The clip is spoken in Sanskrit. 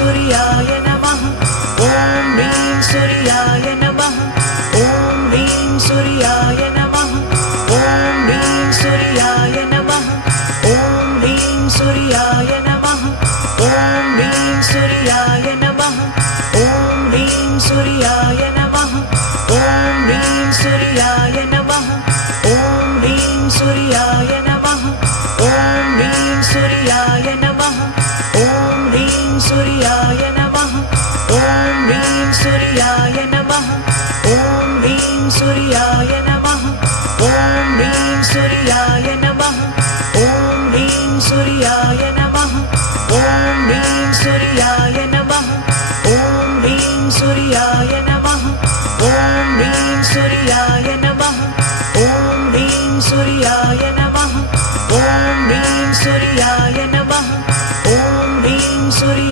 सूर्याय नमः ॐ ह्रीं सूर्याय नमः ॐ ह्रीं सूर्याय नमः ॐ ह्रीं सूर्याय नमः ॐ ह्रीं सूर्याय नमः ॐ ह्रीं सूर्याय नमः ॐ ह्रीं सूर्याय नमः ॐ ह्रीं सूर्याय नमः ॐ ह्रीं सूर्याय नमः ॐ ह्रीं सूर्याय नमः ॐ ह्रीं सूर्याय नमः ॐ ह्रीं सूर्याय नमः